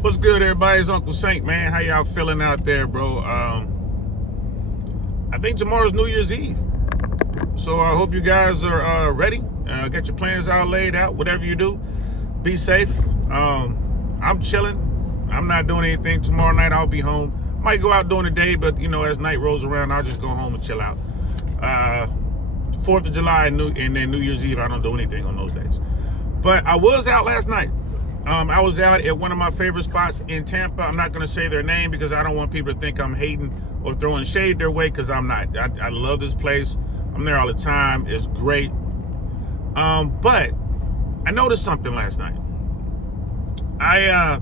What's good, everybody? It's Uncle Saint, man. How y'all feeling out there, bro? I think tomorrow's New Year's Eve. So I hope you guys are ready. Get your plans all laid out. Whatever you do, be safe. I'm chilling. I'm not doing anything. Tomorrow night, I'll be home. Might go out during the day, but, as night rolls around, I'll just go home and chill out. 4th of July and then New Year's Eve, I don't do anything on those days. But I was out last night. I was out at one of my favorite spots in Tampa. I'm not going to say their name because I don't want people to think I'm hating or throwing shade their way, because I'm not. I love this place. I'm there all the time. It's great. But I noticed something last night. I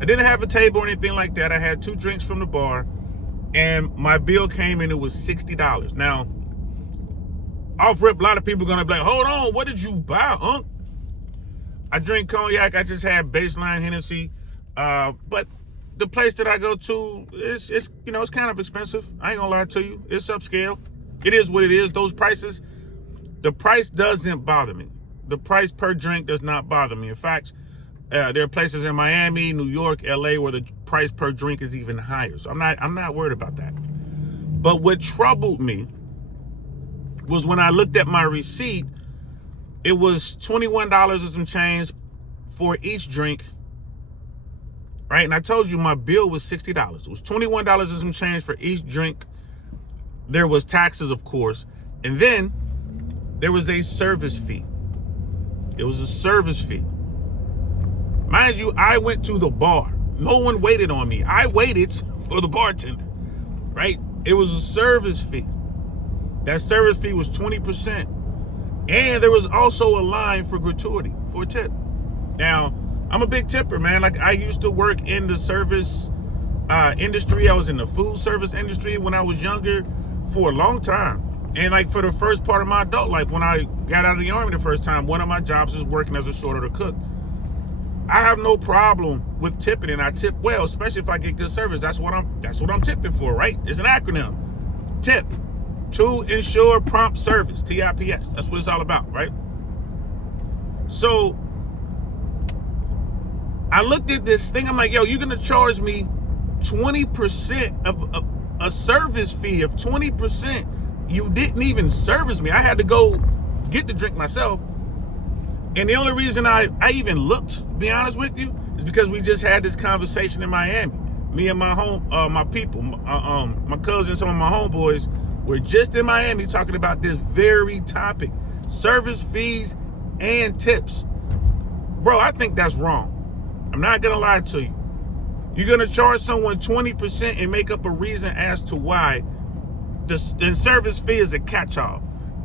didn't have a table or anything like that. I had 2 drinks from the bar, and my bill came in. It was $60. Now, off rip, a lot of people are going to be like, hold on, what did you buy, Unc? I drink cognac. I just had baseline Hennessy. But the place that I go to, it's kind of expensive. I ain't gonna lie to you. It's upscale. It is what it is. Those prices, the price doesn't bother me. The price per drink does not bother me. In fact, there are places in Miami, New York, LA where the price per drink is even higher. So I'm not worried about that. But what troubled me was when I looked at my receipt. It was $21 and some change for each drink, right? And I told you my bill was $60. It was $21 and some change for each drink. There was taxes, of course. And then there was a service fee. It was a service fee. Mind you, I went to the bar. No one waited on me. I waited for the bartender, right? It was a service fee. That service fee was 20%. And there was also a line for gratuity, for a tip. Now, I'm a big tipper, man. Like, I used to work in the service industry. I was in the food service industry when I was younger for a long time. And like for the first part of my adult life, when I got out of the Army the first time, one of my jobs is working as a short order cook. I have no problem with tipping, and I tip well, especially if I get good service. That's what I'm tipping for, right? It's an acronym. TIP. To ensure prompt service, TIPS. That's what it's all about, right? So I looked at this thing. I'm like, yo, you're going to charge me 20% of a service fee of 20%. You didn't even service me. I had to go get the drink myself. And the only reason I even looked, to be honest with you, is because we just had this conversation in Miami. Me and my people, my cousins, some of my homeboys, we're just in Miami talking about this very topic. Service fees and tips. Bro, I think that's wrong. I'm not going to lie to you. You're going to charge someone 20% and make up a reason as to why the service fee is a catch-all.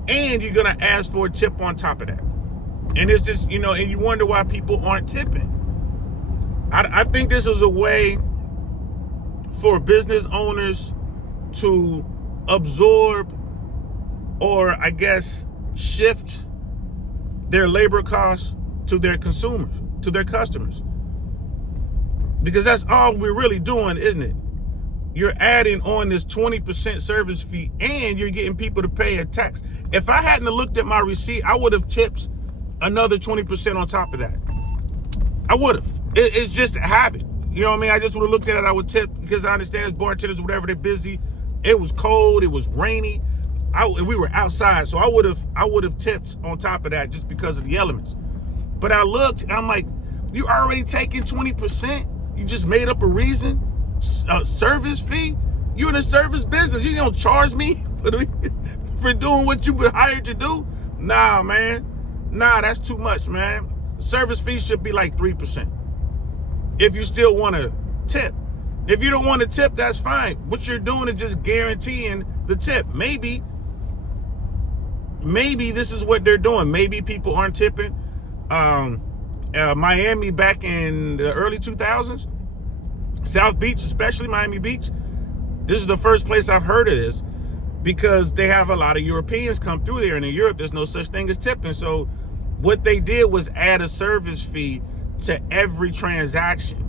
And you're going to ask for a tip on top of that. And it's just, and you wonder why people aren't tipping. I think this is a way for business owners to absorb, or I guess shift their labor costs to their consumers, to their customers. Because that's all we're really doing, isn't it? You're adding on this 20% service fee, and you're getting people to pay a tax. If I hadn't looked at my receipt, I would have tipped another 20% on top of that. I would have. It's just a habit. You know what I mean? I just would have looked at it, I would tip, because I understand as bartenders, whatever, they're busy. It was cold. It was rainy. We were outside, so I would have tipped on top of that just because of the elements. But I looked, and I'm like, you already taking 20%? You just made up a reason? Service fee? You in a service business? You gonna charge me for doing what you were hired to do? Nah, man. Nah, that's too much, man. Service fee should be like 3%. If you still want to tip. If you don't want to tip, that's fine. What you're doing is just guaranteeing the tip. Maybe this is what they're doing. Maybe people aren't tipping. Miami back in the early 2000s, South Beach, especially Miami Beach, this is the first place I've heard of this, because they have a lot of Europeans come through there, and in Europe, there's no such thing as tipping. So what they did was add a service fee to every transaction.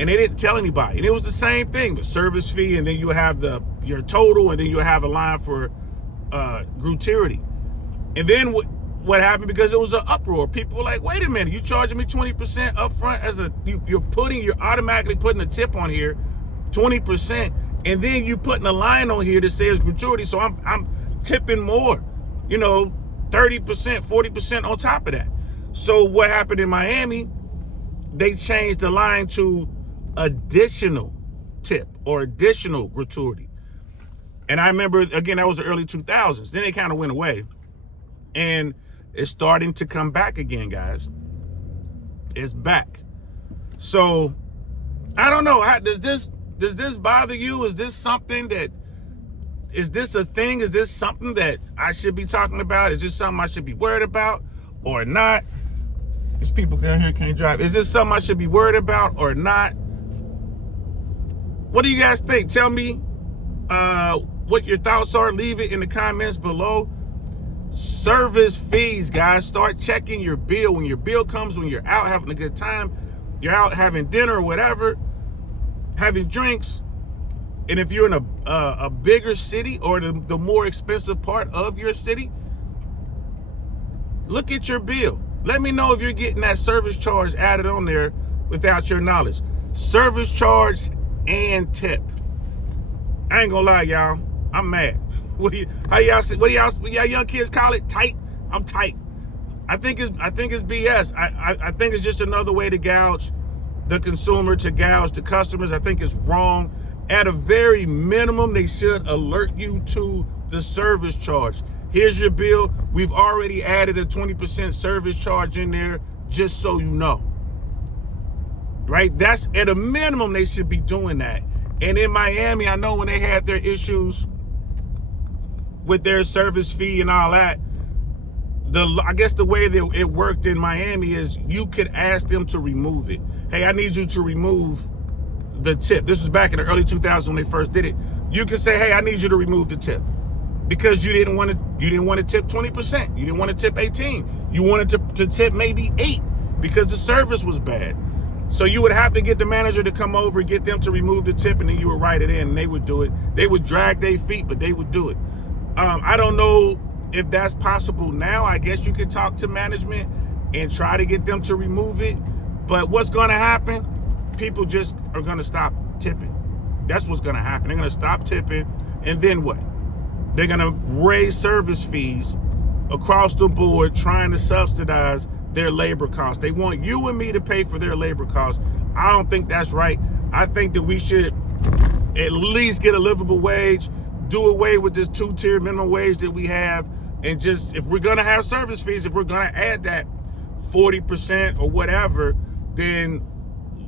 And they didn't tell anybody. And it was the same thing, the service fee, and then you have your total, and then you have a line for gratuity. And then what happened? Because it was an uproar. People were like, wait a minute, you charging me 20% up front you're automatically putting a tip on here, 20%, and then you putting a line on here that says gratuity, so I'm tipping more, 30%, 40% on top of that. So what happened in Miami, they changed the line to additional tip or additional gratuity. And I remember, again, that was the early 2000s. Then it kind of went away. And it's starting to come back again, guys. It's back. So, I don't know. Does this bother you? Is this a thing? Is this something that I should be talking about? Is this something I should be worried about or not? These people down here can't drive. Is this something I should be worried about or not? What do you guys think? Tell me what your thoughts are. Leave it in the comments below. Service fees, guys. Start checking your bill. When your bill comes, when you're out having a good time, you're out having dinner or whatever, having drinks, and if you're in a bigger city or the more expensive part of your city, look at your bill. Let me know if you're getting that service charge added on there without your knowledge. Service charge and tip. I ain't gonna lie, y'all. I'm mad. What do y'all young kids call it? Tight? I'm tight. I think it's BS. I think it's just another way to gouge the consumer, to gouge the customers. I think it's wrong. At a very minimum, they should alert you to the service charge. Here's your bill. We've already added a 20% service charge in there, just so you know. Right? That's at a minimum, they should be doing that. And in Miami, I know when they had their issues with their service fee and all that, I guess the way that it worked in Miami is you could ask them to remove it. Hey, I need you to remove the tip. This was back in the early 2000s when they first did it. You could say, hey, I need you to remove the tip because you didn't want to tip 20%. You didn't want to tip 18. You wanted to tip maybe 8 because the service was bad. So you would have to get the manager to come over and get them to remove the tip, and then you would write it in, and they would do it. They would drag their feet, but they would do it. I don't know if that's possible now. I guess you could talk to management and try to get them to remove it. But what's going to happen? People just are going to stop tipping. That's what's going to happen. They're going to stop tipping, and then what? They're going to raise service fees across the board, trying to subsidize their labor costs. They want you and me to pay for their labor costs. I don't think that's right. I think that we should at least get a livable wage, do away with this 2-tier minimum wage that we have, and just, if we're gonna have service fees, if we're gonna add that 40% or whatever, then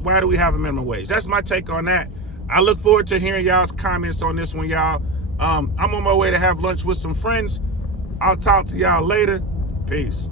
why do we have a minimum wage? That's my take on that. I look forward to hearing y'all's comments on this one, y'all. I'm on my way to have lunch with some friends. I'll talk to y'all later. Peace.